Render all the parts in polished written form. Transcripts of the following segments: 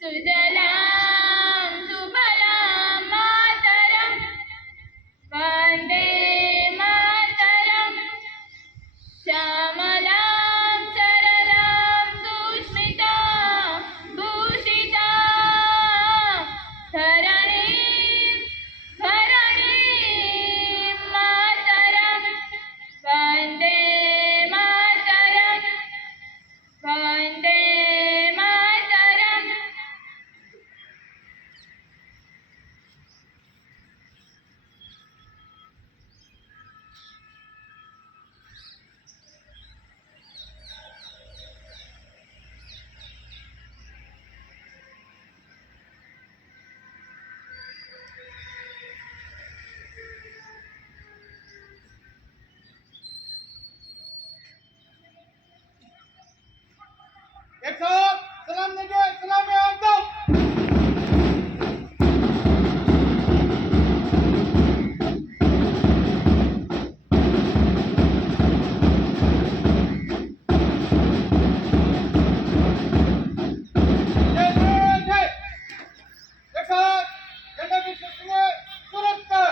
सुजलां सुफलां मातरं वन्दे मातरं श्यामलां सरलां सुस्मितां भूषितां धरणीं मातरं वन्दे मातरं वन्दे मातरं। एक साथ सलाम देंगे, सलाम है आपको। एक साथ झंडा की खुशबू सुरक्षा।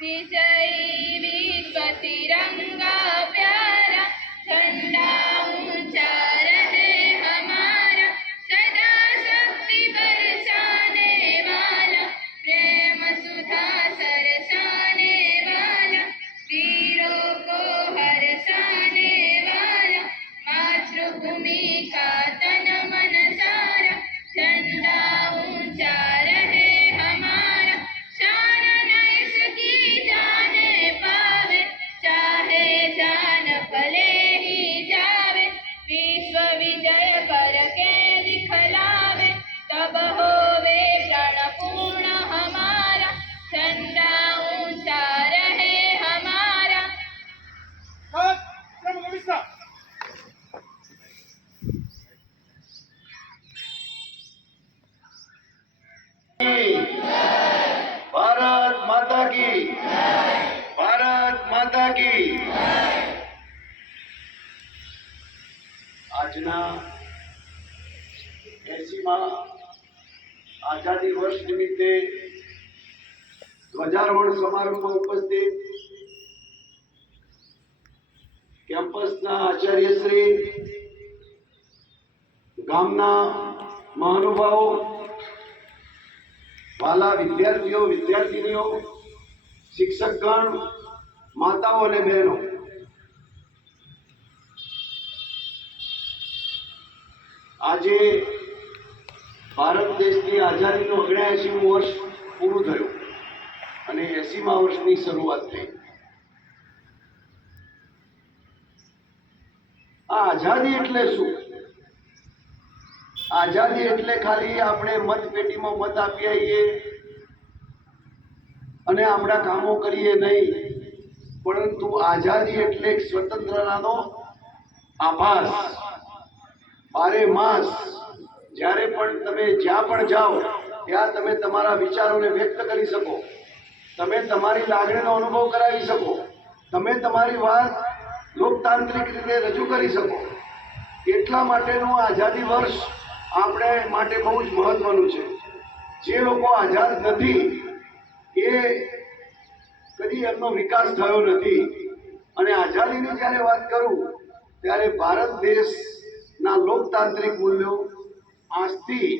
विजयी विश्व तिरंगा प्यारा झंडा ऊंचा रहे हमारा, सदा शक्ति बरसाने वाला, प्रेम सुधा सरसाने वाला, वीरों को हरसाने वाला, मातृभूमि का तन मन सारा, झंडा ऊंचा रहे हमारा, शान न इसकी जाने पावे, चाहे जान भले ही जावे, विश्व विजय करके दिखलावे, तब होवे प्रण पूर्ण हमारा, झंडा ऊंचा रहे हमारा। साथ क्रम भविष्य। भारत माता की, भारत माता की। આજના 80મા આઝાદી વર્ષ નિમિત્તે ધ્વજારોહણ સમારોહમાં ઉપસ્થિત કેમ્પસના આચાર્યશ્રી, ગામના મહાનુભાવો, વાલા વિદ્યાર્થીઓ, વિદ્યાર્થીનીઓ, શિક્ષકગણ, માતાઓ અને બહેનો, આજે ભારત દેશની આઝાદીનું 79મું વર્ષ પૂરું થયું અને 80મા વર્ષની શરૂઆત થઈ. આ આઝાદી એટલે શું? આઝાદી એટલે ખાલી આપણે મતપેટીમાં મત આપી આવીએ અને આપણા કામો કરીએ નહીં, પરંતુ આઝાદી એટલે સ્વતંત્રતાનો આભાસ. બારે માસ જ્યારે પણ તમે જ્યાં પણ જાઓ ત્યાં તમે તમારા વિચારોને વ્યક્ત કરી શકો, તમે તમારી લાગણીનો અનુભવ કરાવી શકો, તમે તમારી વાત લોકતાંત્રિક રીતે રજૂ કરી શકો. એટલા માટેનું આઝાદી વર્ષ આપણે માટે બહુ જ મહત્વનું છે. જે લોકો આઝાદ નથી એ કદી એમનો વિકાસ થયો નથી. અને આઝાદીની જ્યારે વાત કરું ત્યારે ભારત દેશના લોકતાંત્રિક મૂલ્યો આજથી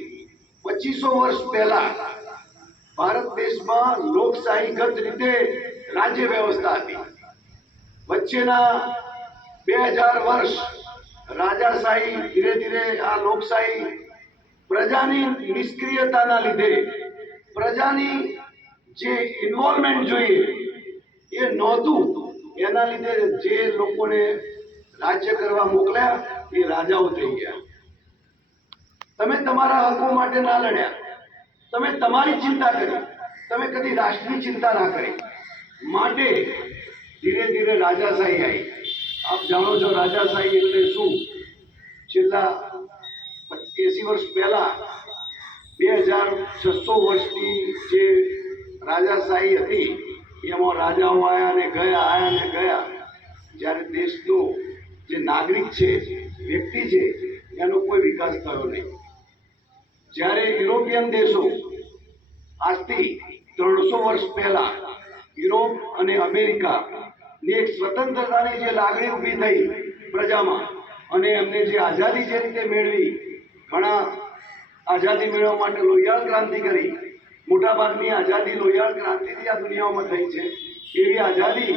2500 વર્ષ પહેલા ભારત દેશમાં લોકશાહીગત રીતે રાજ્ય વ્યવસ્થા હતી. વચ્ચેના 2000 વર્ષ રાજાશાહી, ધીરે ધીરે આ લોકશાહી પ્રજાની નિષ્ક્રિયતાના લીધે, પ્રજાની જે ઇન્વોલ્વમેન્ટ જોઈએ એ નહોતું, એના લીધે જે લોકોને રાજ્ય કરવા મોકલ્યા એ રાજાઓ થઈ ગયા. તમે તમારા હકો માટે ના લડ્યા, તમે તમારી ચિંતા કરી, તમે કદી રાષ્ટ્રની ચિંતા ના કરી. માટે ધીરે ધીરે રાજાશાહી આવી. આપ જાણો છો રાજાશાહી એટલે શું? છેલ્લા 80 વર્ષ પહેલા 2600 વર્ષની જે રાજાશાહી હતી એમાં રાજાઓ આયા ને ગયા. જ્યારે દેશનો જે નાગરિક છે, વ્યક્તિ છે, એનો કોઈ વિકાસ થયો નહીં. જ્યારે યુરોપિયન દેશો આજથી 300 વર્ષ પહેલા યુરોપ અને અમેરિકાની એક સ્વતંત્રતાની જે લાગણી ઊભી થઈ પ્રજામાં અને એમને જે આઝાદી જે રીતે મેળવી, ઘણા આઝાદી મેળવવા માટે લોહિયાળ ક્રાંતિ કરી, મોટાભાગની આઝાદી લોહિયાળ ક્રાંતિથી આ દુનિયામાં થઈ છે. એવી આઝાદી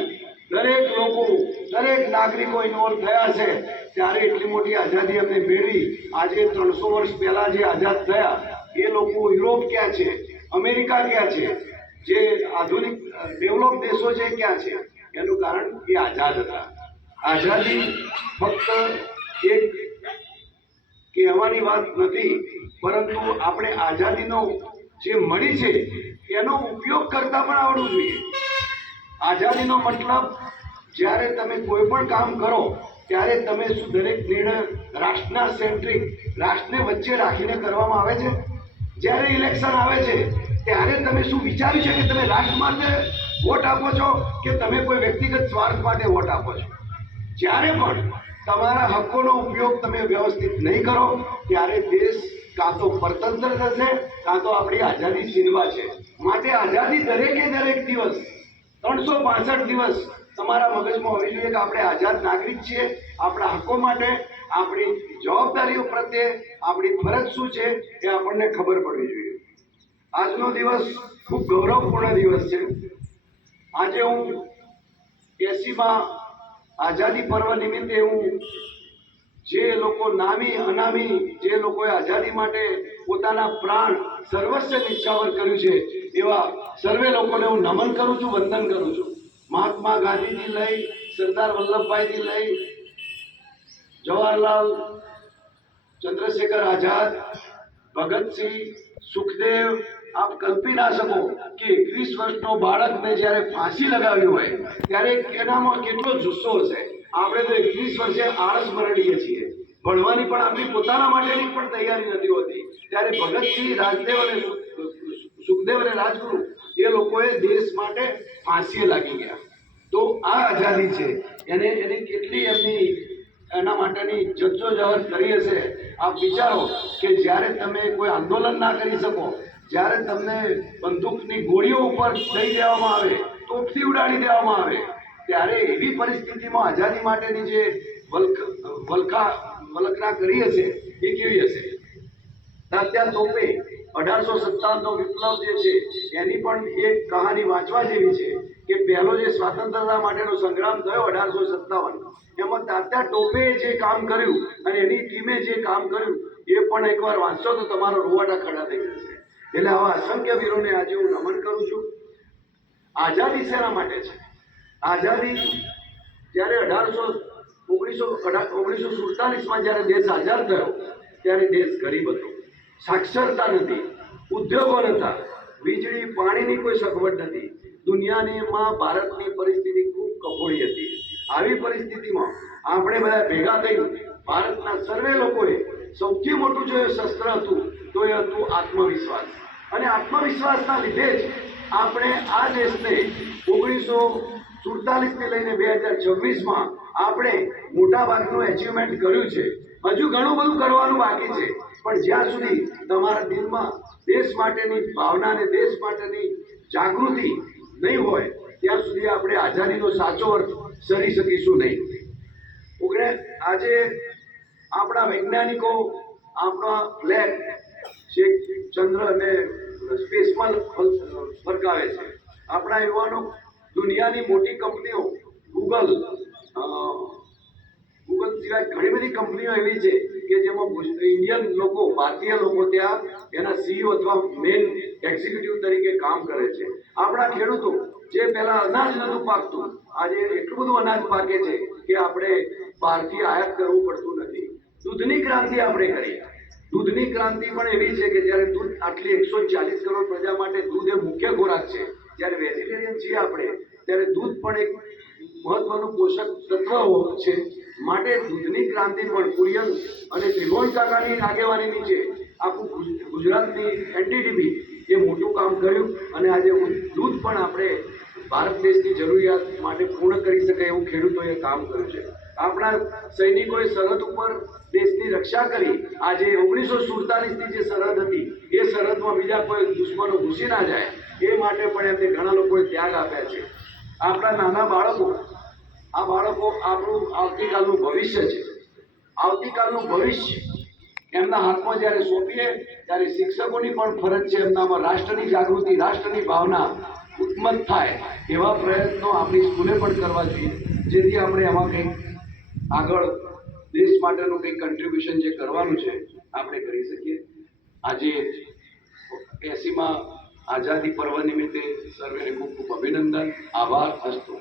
દરેક લોકો, દરેક નાગરિકો ઇન્વોલ્વ થયા છે. ત્યારે એટલી મોટી આઝાદી અમને મેળવી. આજે 300 વર્ષ પહેલા જે આઝાદ થયા એ લોકો યુરોપ ક્યાં છે, અમેરિકા ક્યાં છે, જે આધુનિક ડેવલપ દેશો છે ક્યાં છે? એનું કારણ એ આઝાદ હતા. આઝાદી ફક્ત એક કહેવાની વાત નથી, પરંતુ આપણે આઝાદીનો જે મળી છે એનો ઉપયોગ કરતા પણ આવડવું જોઈએ. આઝાદીનો મતલબ જ્યારે તમે કોઈ પણ કામ કરો ત્યારે તમે શું દરેક નિર્ણય રાષ્ટ્રના સેન્ટ્રિક, રાષ્ટ્રને વચ્ચે રાખીને કરવામાં આવે છે? જ્યારે ઇલેક્શન આવે છે ત્યારે તમે શું વિચાર્યું છે કે તમે રાષ્ટ્ર માટે વોટ આપો છો કે તમે કોઈ વ્યક્તિગત સ્વાર્થ માટે વોટ આપો છો? જ્યારે પણ તમારા હકોનો ઉપયોગ તમે વ્યવસ્થિત નહીં કરો ત્યારે દેશ કાં તો પરતંત્ર થશે, કાં તો આપણી આઝાદી છીનવા છે. માટે આઝાદી દરેકે દરેક દિવસ 365 દિવસ તમારા મગજમાં હોવી જોઈએ કે આપણે આઝાદ નાગરિક છીએ. આપણા હકો માટે, આપણી જવાબદારીઓ પ્રત્યે આપણી ફરજ શું છે એ આપણને ખબર પડવી જોઈએ. આજનો દિવસ ખૂબ ગૌરવપૂર્ણ દિવસ છે. આજે હું 80માં આઝાદી પર્વ નિમિત્તે હું જે લોકો નામી અનામી, જે લોકોએ આઝાદી માટે પોતાના પ્રાણ સર્વસ્વ નિછાવર કર્યું છે એવા સર્વે લોકોને હું નમન કરું છું, વંદન કરું છું. મહાત્મા ગાંધીથી લઈ, સરદાર વલ્લભભાઈથી લઈ, જવાહરલાલ, ચંદ્રશેખર આઝાદ, ભગતસિંહ, સુખદેવ, આપ કલ્પી ના શકો કે 21 વર્ષનો બાળકને જ્યારે ફાંસી લગાવી હોય ત્યારે એનામાં કેટલો જુસ્સો હશે. આપણે તો 21 વર્ષે આળસ મરડીએ છીએ. ભણવાની પણ આપણી પોતાના માટેની પણ તૈયારી નથી હોતી. ત્યારે ભગતસિંહ, રાજદેવ અને સુખદેવ અને રાજગુરુ એ લોકોએ દેશ માટે ફાંસીએ લાગી ગયા. તો આ આઝાદી છે, એની કેટલી એમની એના માટેની જદ્દોજહદ કરી હશે. આપ વિચારો કે જ્યારે તમે કોઈ આંદોલન ના કરી શકો, જ્યારે તમને બંદૂકની ગોળીઓ ઉપર દઈ દેવામાં આવે, તોપથી ઉડાડી દેવામાં આવે, ત્યારે એવી પરિસ્થિતિમાં આઝાદી માટેની જે વલખા કરી હશે એ કેવી હશે? તાત્યા તોપે 1857નો વિપ્લવ જે છે એની પણ એક કહાની વાંચવા જેવી છે કે પહેલો જે સ્વાતંત્રતા માટેનો સંગ્રામ થયો 1857, એમાં તાત્યા ટોપે જે કામ કર્યું અને એની ટીમે જે કામ કર્યું એ પણ એકવાર વાંચશો તો તમારો રૂવાટા ખડા થઈ જશે. એટલે આવા અસંખ્ય વીરોને આજે હું નમન કરું છું. આઝાદી શેના માટે છે? આઝાદી જ્યારે 1947માં જ્યારે દેશ આઝાદ થયો ત્યારે દેશ ગરીબ હતો, સાક્ષરતા નથી, ઉદ્યોગો નહોતા, વીજળી પાણીની કોઈ સગવડ નથી. દુનિયામાં ભારતની પરિસ્થિતિ ખૂબ કફોડી હતી. આવી પરિસ્થિતિમાં આપણે બધા ભેગા થઈ ભારતના સર્વે લોકોએ સૌથી મોટું જે શસ્ત્ર હતું તો એ હતું આત્મવિશ્વાસ. અને આત્મવિશ્વાસના લીધે જ આપણે આ દેશને 1947થી લઈને 2026માં આપણે મોટાભાગનું એચિવમેન્ટ કર્યું છે. હજુ ઘણું બધું કરવાનું બાકી છે, પણ જ્યાં સુધી તમારા દિલમાં દેશ માટેની ભાવના અને દેશ માટેની જાગૃતિ નહીં હોય ત્યાં સુધી આપણે આઝાદીનો સાચો અર્થ સરી શકીશું નહીં. આજે આપણા વૈજ્ઞાનિકો આપણા ફ્લેગ જે ચંદ્ર અને સ્પેસમાં ફરકાવે છે. આપણા યુવાનો દુનિયાની મોટી કંપનીઓ ગૂગલ સિવાય ઘણી બધી કંપનીઓ એવી છે કે જેમાં ઇન્ડિયન લોકો, ભારતીય લોકો ત્યાં એના સીઈઓ અથવા મેન એક્ઝિક્યુટિવ તરીકે કામ કરે છે. આપણા ખેડૂતો જે પહેલા અનાજ નહોતું પાકતું, આજે એટલું બધું અનાજ પાકે છે કે આપણે બહારથી આયાત કરવું પડતું નથી. દૂધની ક્રાંતિ આપણે કરી. દૂધની ક્રાંતિ પણ એવી છે કે જ્યારે દૂધ આટલી 140 કરોડ પ્રજા માટે દૂધ એ મુખ્ય ખોરાક છે. જ્યારે વેજીટેરિયન છીએ આપણે ત્યારે દૂધ પણ એક મહત્વનું પોષક તત્વ છે. માટે દૂધની ક્રાંતિ પણ કુરિયન અને ત્રિભુવન કાકાની આગેવાની નીચે આખું ગુજરાતની એનડીડીબી એ મોટું કામ કર્યું અને આજે દૂધ પણ આપણે ભારત દેશની જરૂરિયાત માટે પૂર્ણ કરી શકે એવું ખેડૂતોએ કામ કર્યું છે. આપણા સૈનિકોએ સરહદ ઉપર દેશની રક્ષા કરી. આજે 1947ની જે સરહદ હતી એ સરહદમાં બીજા કોઈ દુશ્મનો ઘૂસી ના જાય એ માટે પણ એમને ઘણા લોકોએ ત્યાગ આપ્યા છે. આપણા નાના બાળકો, આ બાળકો આપણું આવતીકાલનું ભવિષ્ય છે. આવતીકાલનું ભવિષ્ય એમના હાથમાં જ્યારે સોંપીએ ત્યારે શિક્ષકોની પણ ફરજ છે એમનામાં રાષ્ટ્રની જાગૃતિ, રાષ્ટ્રની ભાવના ઉત્પન્ન થાય એવા પ્રયત્નો આપણી સ્કૂલે પણ કરવા જોઈએ, જેથી આપણે એમાં કંઈક આગળ દેશ માટેનું કંઈક કન્ટ્રીબ્યુશન જે કરવાનું છે આપણે કરી શકીએ. આજે 80મા આઝાદી પર્વ નિમિત્તે સર્વેને ખૂબ ખૂબ અભિનંદન, આભાર, અસ્તુ.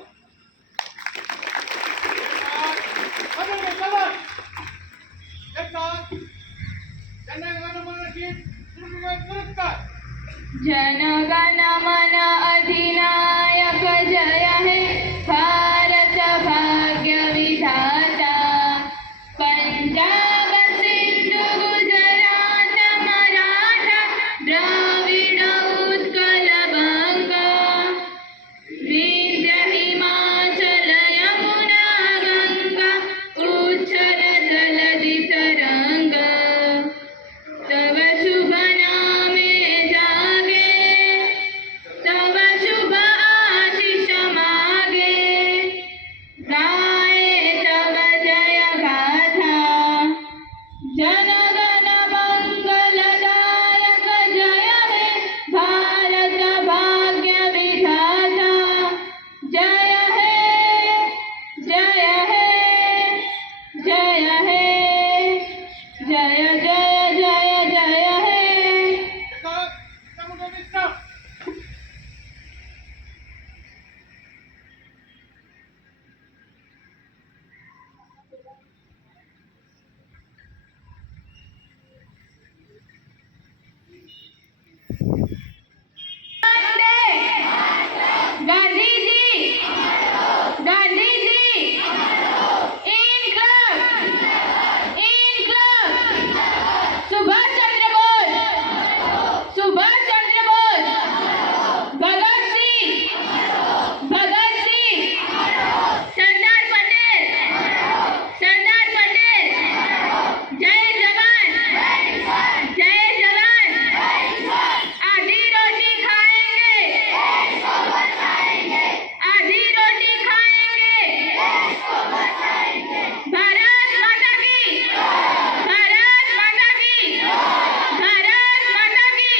जन गण मन अधिनायक जय हे भारत भाग्य विधाता पंजाब सिंधु गुजरात मराठा द्रविड़ उत्कल बंगा विंध्य हिमाचल यमुना गंगा उच्छल जलधि तरंग तव शुभ नामे जागे तव शुभ आशीष मागे गाए तव जय गाथा जन गण मंगलदायक जय हे भारत भाग्य विधाता जय हे जय हे जय हे जय जय जय जय हे गांधी जी गांधी जी इनकलाब इनकलाब सुभाष चंद्र बोस सुभाष चंद्र बोस भगत सिंह सरदार पटेल जय जवान आधी रोटी खाएंगे आधी रोटी खाएंगे भारत माता की भारत माता की भारत माता की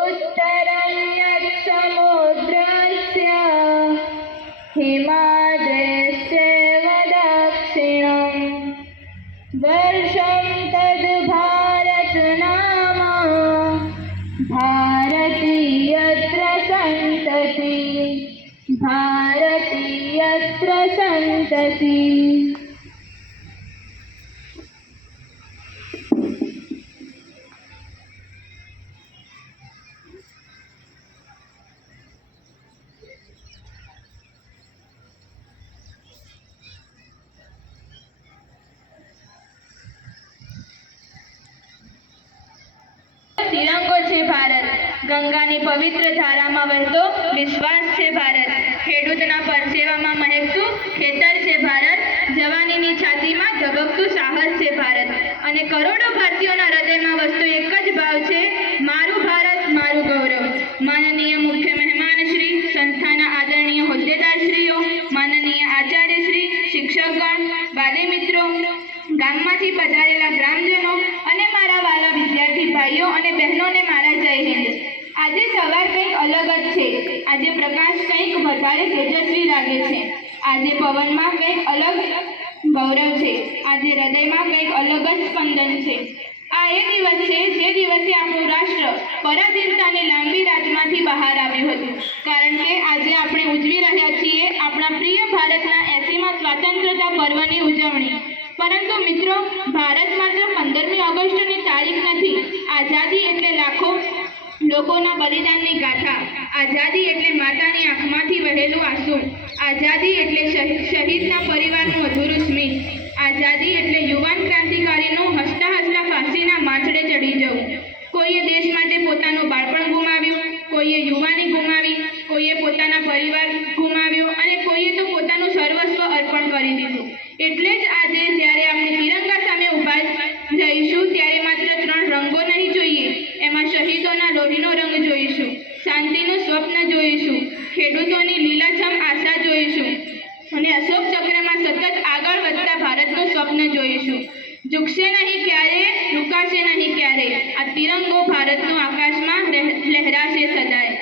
उत्तरं समुद्रस्य हिमाद्रेश्चैव दक्षिणं वर्षं तद् भारत नाम भारतीयत्र सन्तति तिरंगो छे भारत गंगानी पवित्र धारामां वહેતો વિશ્વાસ છે ભારત ખેડૂતના પરસેવામાં મહેકતું ખેતર છે ભારત જવાનીની છાતીમાં ધબકતું સાહસ છે ભારત અને કરોડો ભારતીયોના હૃદયમાં વસતો એક જ ભાવ છે મારું ભારત મારું ગૌરવ માનનીય મુખ્ય મહેમાન શ્રી સંસ્થાના આદરણીય હોદ્દેદારશ્રીઓ માનનીય આચાર્યશ્રી શિક્ષકગણ વાલી મિત્રો ગામમાંથી પધારેલા ગ્રામજનો અને મારા વાલા વિદ્યાર્થી ભાઈઓ અને બહેનોને મારા જય હિન્દ. આજે સવાર કંઈક અલગ જ છે. આજે પ્રકાશ કંઈક વધારે તેજસ્વી લાગે છે. આજે પવનમાં કંઈક અલગ ગૌરવ છે. આજે હૃદયમાં કંઈક અલગ જ સ્પંદન છે. આ એ દિવસ છે જે દિવસે આપણું રાષ્ટ્ર પરાધીનતાની લાંબી રાતમાંથી બહાર આવ્યું હતું. કારણ કે આજે આપણે ઉજવી રહ્યા છીએ આપણા પ્રિય ભારતના 80મા સ્વાતંત્ર્યતા પર્વની ઉજવણી. પરંતુ મિત્રો, ભારત માત્ર 15મી ઓગસ્ટની તારીખ નથી. આઝાદી એટલે લાખો લોકોના બલિદાનની ગાથા. આઝાદી એટલે માતાની આંખમાંથી વહેલું આંસુ. આઝાદી એટલે શહીદના પરિવારનું અધૂરું સ્મિત. આઝાદી એટલે યુવાન ક્રાંતિકારીનું હસતા હસતા ફાંસીના માથડે ચડી જવું. કોઈએ દેશ માટે પોતાનું બાળપણ ગુમાવ્યું, કોઈએ યુવાની ગુમાવી, કોઈએ પોતાના પરિવાર ગુમાવ્યો અને કોઈએ તો પોતાનું સર્વસ્વ અર્પણ કરી દીધું. એટલે જ આજે જ્યારે આપણે તિરંગા સામે ઊભા રહીશું ત્યારે માત્ર 3 રંગો નહીં જોઈએ, એમાં શહીદોના લોહીનો રંગ જોઈશું, શાંતિનું સ્વપ્ન જોઈશું, ખેડૂતોની લીલાછમ આશા જોઈશું અને અશોક ચક્રમાં સતત આગળ વધતા ભારતનું સ્વપ્ન જોઈશું. ઝૂકશે નહીં ક્યારે, ઝુકાશે નહીં ક્યારે. આ તિરંગો ભારતનું આકાશમાં લહેરાશે સદાય.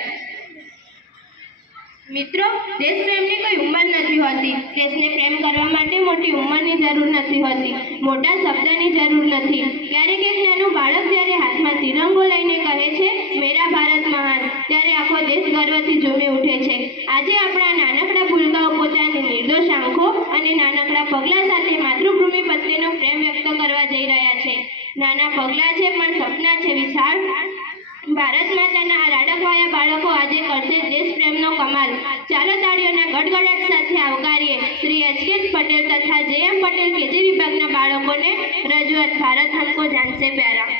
મિત્રો, દેશ પ્રેમની કોઈ ઉંમર નથી હોતી. દેશને પ્રેમ કરવા માટે મોટી ઉંમરની જરૂર નથી હોતી, મોટા શબ્દની જરૂર નથી. ક્યારેક એક નાનું બાળક જ્યારે હાથમાં તિરંગો લઈને કહે છે, મેરા ભારત મહાન, ત્યારે આખો દેશ ગર્વથી ઝૂમી ઉઠે છે. આજે આપણા નાનકડા ભૂલકાઓ પોતાની નિર્દોષ આંખો અને નાનકડા પગલાં સાથે માતૃભૂમિ પ્રત્યેનો પ્રેમ વ્યક્ત કરવા જઈ રહ્યા છે. નાના પગલાં છે પણ સપના છે વિશાળ. ભારત માતાના આ રાડકવાયા બાળકો આજે કરશે દેશ પ્રેમનો કમાલ. ચાલો તાળીઓના ગડગડાટ સાથે આવકારીએ શ્રી એચ.કે. પટેલ તથા જે.એમ. પટેલ કેજી વિભાગના બાળકોને. રજૂઆત, ભારત હમકો જાનસે પ્યારા.